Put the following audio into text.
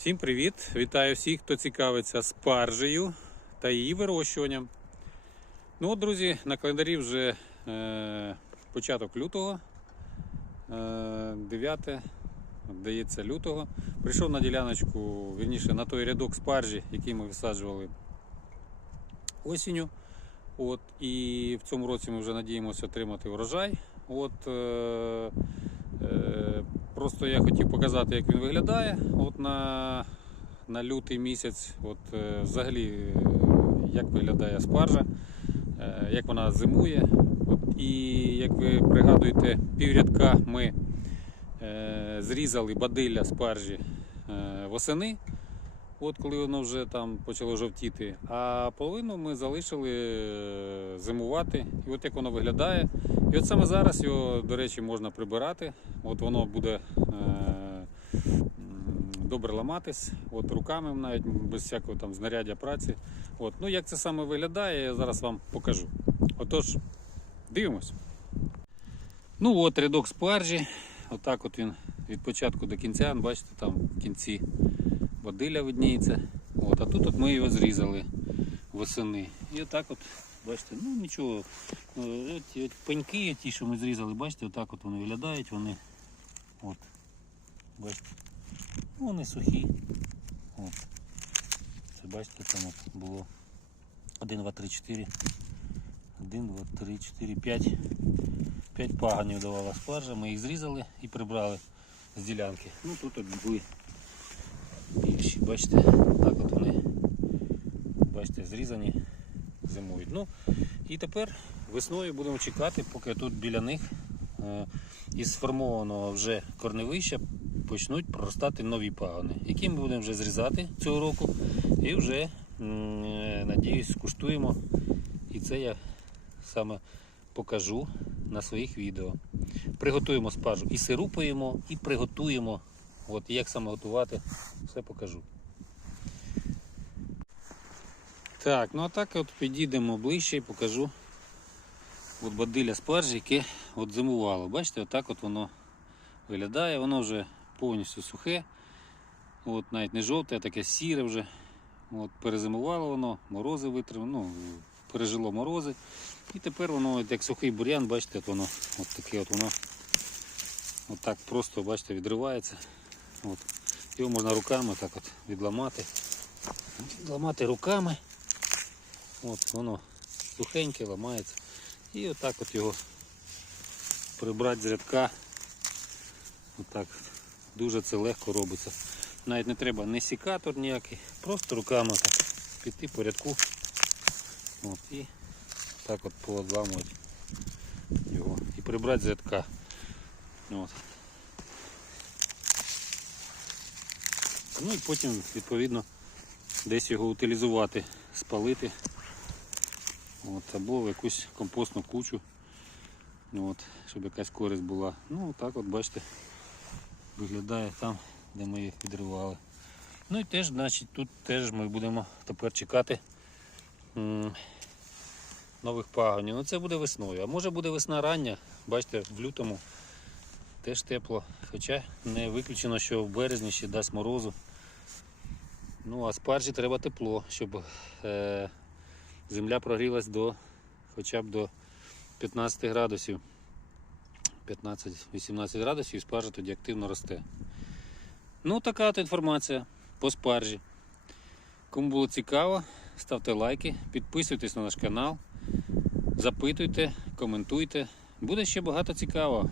Всім привіт! Вітаю всіх, хто цікавиться спаржею та її вирощуванням. Ну от, друзі, на календарі вже е, початок лютого, е, 9, здається, лютого. Прийшов на діляночку, вірніше, на той рядок спаржі, який ми висаджували осінню. От, і в цьому році ми вже надіємося отримати урожай. От, е, е, просто я хотів показати, як він виглядає от на, на лютий місяць. От, е, взагалі, е, як виглядає спаржа, е, як вона зимує. От, і як ви пригадуєте, піврядка ми е, зрізали бадилля спаржі восени. От коли воно вже там почало жовтіти, а половину ми залишили е, зимувати. І от як воно виглядає. І от саме зараз його, до речі, можна прибирати. От воно буде е, добре ламатись, от руками навіть без всякого там знаряддя праці. От. Ну як це саме виглядає, я зараз вам покажу. Отож, дивимось. Ну от рядок спаржі. Отак от він від початку до кінця. Бачите, там в кінці водиля видніється. От, а тут от ми його зрізали восени. І отак от, бачите, ну нічого. Е, От, от пеньки, ті, що ми зрізали, бачите, отак от вони виглядають, вони от, бачите, ну, вони сухі. От. Це бачите, там от було 1, 2, 3, 4. 1, 2, 3, 4, 5. 5 паганів давала спаржа, ми їх зрізали і прибрали з ділянки. Ну тут от були більші, бачите, так от вони бачите, зрізані, зимують. Ну і тепер весною будемо чекати, поки тут біля них е, із сформованого вже корневища почнуть проростати нові пагони, які ми будемо вже зрізати цього року і вже, е, надіюсь, скуштуємо. І це я саме покажу на своїх відео. Приготуємо спаржу і сирупуємо, і приготуємо. От як саме готувати, все покажу. Так, ну а так от підійдемо ближче і покажу от бадилля спаржі, яке от зимувало. Бачите, отак от воно виглядає, воно вже повністю сухе. От навіть не жовте, а таке сіре вже. От Перезимувало воно, морози витримало, ну, пережило морози. І тепер воно от як сухий бур'ян, бачите, от воно от таке от воно от просто бачите, відривається. От. Його можна руками так от відламати. Відламати руками. От воно сухеньке, ламається. І отак от його прибрати з рядка. Отак дуже це легко робиться. Навіть не треба не сікатор ніякий, просто руками так піти по рядку. От, і так от поодламувати його і прибрати з рядка. От. Ну і потім, відповідно, десь його утилізувати, спалити. От, або в якусь компостну кучу, ну, от, щоб якась користь була. Ну так от бачите, виглядає там, де ми їх відривали. Ну і теж, значить, тут теж ми будемо тепер чекати нових пагонів. Ну це буде весною. А може буде весна рання, бачите, в лютому теж тепло. Хоча не виключено, що в березні ще дасть морозу. Ну а спаржі треба тепло, щоб е, земля прогрілась до хоча б до 15 градусів. 15-18 градусів і спаржа тоді активно росте. Ну, така от інформація по спаржі. Кому було цікаво, ставте лайки, підписуйтесь на наш канал, запитуйте, коментуйте. Буде ще багато цікавого.